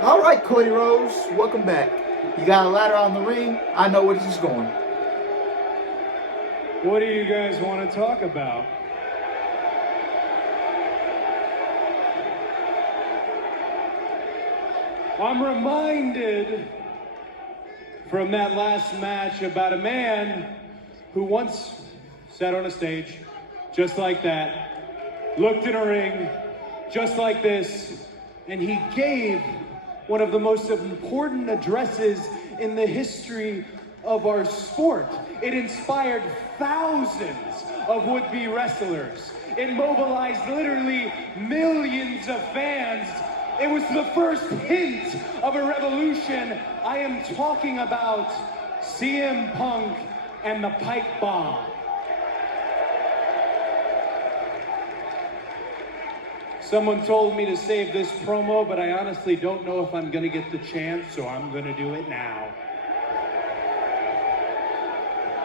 All right, Cody Rhodes, welcome back. You got a ladder on the ring. I know where this is going. What do you guys want to talk about? I'm reminded from that last match about a man who once sat on a stage just like that, looked in a ring just like this, and he gave one of the most important addresses in the history of our sport. It inspired thousands of would-be wrestlers. It mobilized literally millions of fans. It was the first hint of a revolution. I am talking about CM Punk and the pipe bomb. Someone told me to save this promo, but I honestly don't know if I'm gonna get the chance, so I'm gonna do it now.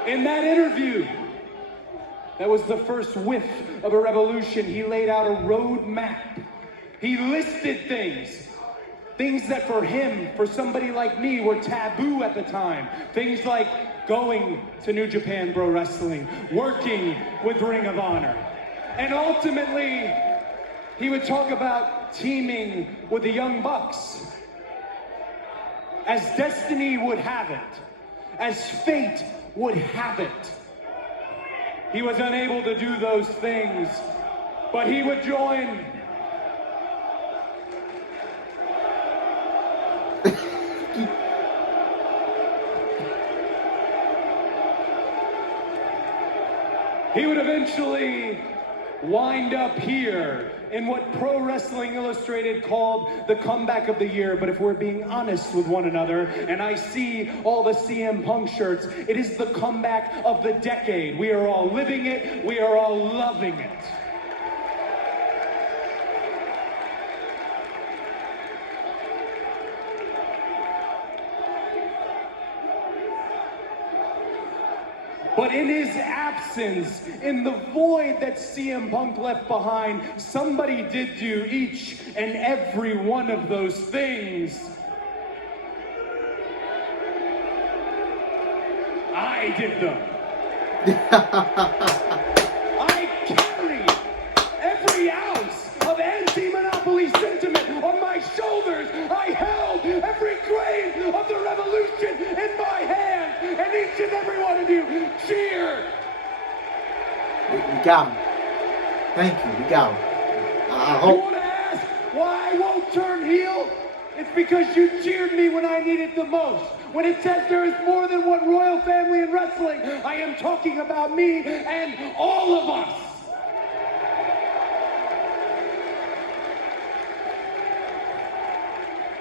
In that interview, that was the first whiff of a revolution. He laid out a roadmap. He listed things that for him, for somebody like me, were taboo at the time. Things like going to New Japan Pro Wrestling, working with Ring of Honor. And ultimately, he would talk about teaming with the Young Bucks. As destiny would have it, as fate would have it, he was unable to do those things, but he would join he would eventually wind up here in what Pro Wrestling Illustrated called the comeback of the year. But if we're being honest with one another, and I see all the CM Punk shirts, it is the comeback of the decade. We are all living it. We are all loving it. But in his absence, in the void that CM Punk left behind, somebody did do each and every one of those things. I did them. I carried every ounce of anti-monopoly sentiment on my shoulders. I held every grain of the revolution in my hand, and each and every one of you cheered. We got him. Thank you. We got him. I hope. You want to ask why I won't turn heel? It's because you cheered me when I needed the most. When it says there is more than one royal family in wrestling, I am talking about me and all of us.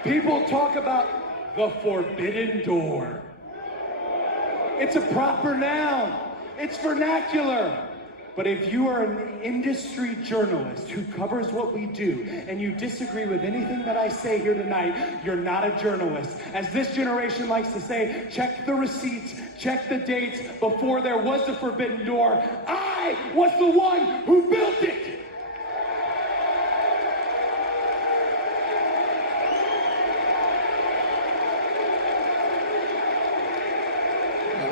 People talk about the forbidden door. It's a proper noun. It's vernacular. But if you are an industry journalist who covers what we do and you disagree with anything that I say here tonight, you're not a journalist. As this generation likes to say, check the receipts, check the dates. Before there was a forbidden door, I was the one who built it.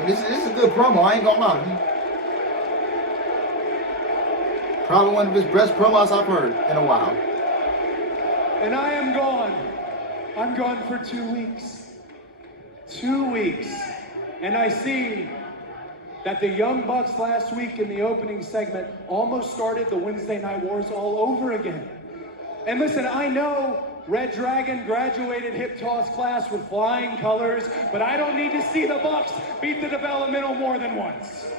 This is a good promo. I ain't gonna lie. Probably one of his best promos I've heard in a while. And I am gone. I'm gone for 2 weeks. 2 weeks. And I see that the Young Bucks last week in the opening segment almost started the Wednesday Night Wars all over again. And listen, I know Red Dragon graduated hip toss class with flying colors, but I don't need to see the Bucks beat the developmental more than once.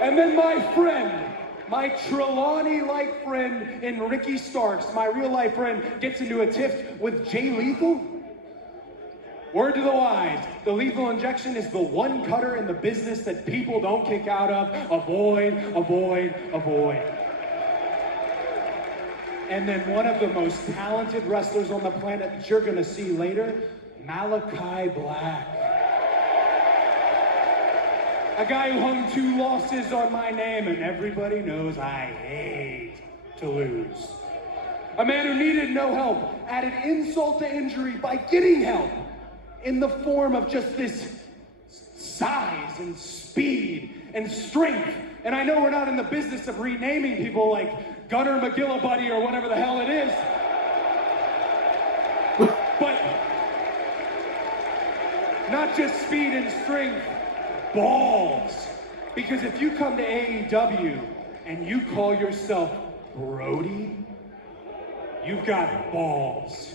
And then my friend, my Trelawney-like friend in Ricky Starks, my real-life friend, gets into a tiff with Jay Lethal. Word to the wise, the lethal injection is the one cutter in the business that people don't kick out of. Avoid, avoid, avoid. And then one of the most talented wrestlers on the planet that you're gonna see later, Malachi Black. A guy who hung 2 losses on my name, and everybody knows I hate to lose. A man who needed no help added insult to injury by getting help in the form of just this size and speed and strength. And I know we're not in the business of renaming people like Gunnar McGillibuddy or whatever the hell it is. But not just speed and strength, balls. Because if you come to AEW and you call yourself Brody, you've got balls.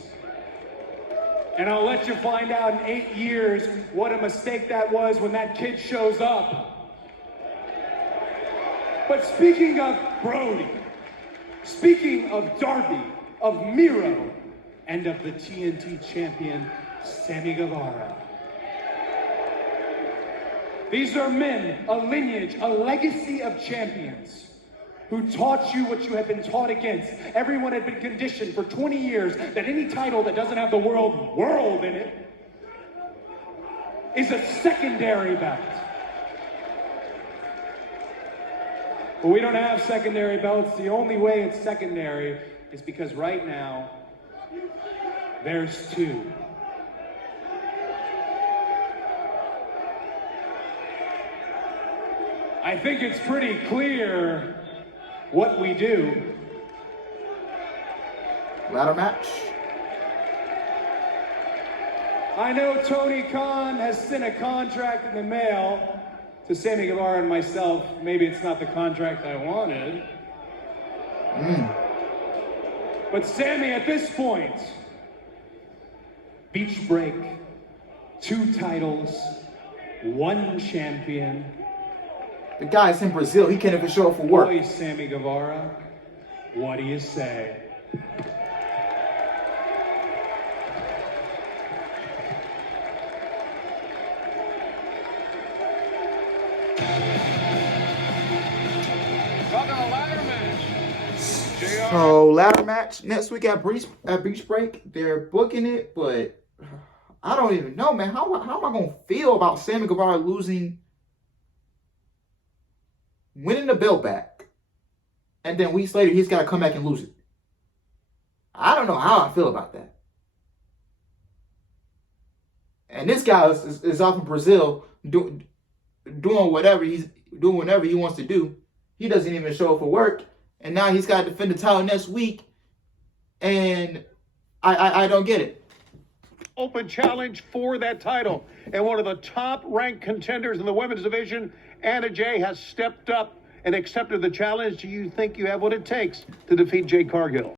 And I'll let you find out in 8 years what a mistake that was when that kid shows up. But speaking of Brody, speaking of Darby, of Miro, and of the TNT champion, Sammy Guevara. These are men, a lineage, a legacy of champions who taught you what you had been taught against. Everyone had been conditioned for 20 years that any title that doesn't have the world in it is a secondary belt. But we don't have secondary belts. The only way it's secondary is because right now, there's two. I think it's pretty clear what we do. Ladder match. I know Tony Khan has sent a contract in the mail to Sammy Guevara and myself. Maybe it's not the contract I wanted. But Sammy, at this point, beach break, 2 titles, 1 champion. The guy's in Brazil. He can't even show up for work. Boy, Sammy Guevara, what do you say? Talking a ladder match. So ladder match next week at Beach Break. They're booking it, but I don't even know, man. How am I gonna feel about Sammy Guevara winning the belt back, and then weeks later he's got to come back and lose it? I don't know how I feel about that. And this guy is off in Brazil doing whatever he wants to do. He doesn't even show up for work, and now he's got to defend the title next week, and I don't get it. Open challenge for that title. And one of the top-ranked contenders in the women's division, Anna Jay, has stepped up and accepted the challenge. Do you think you have what it takes to defeat Jade Cargill?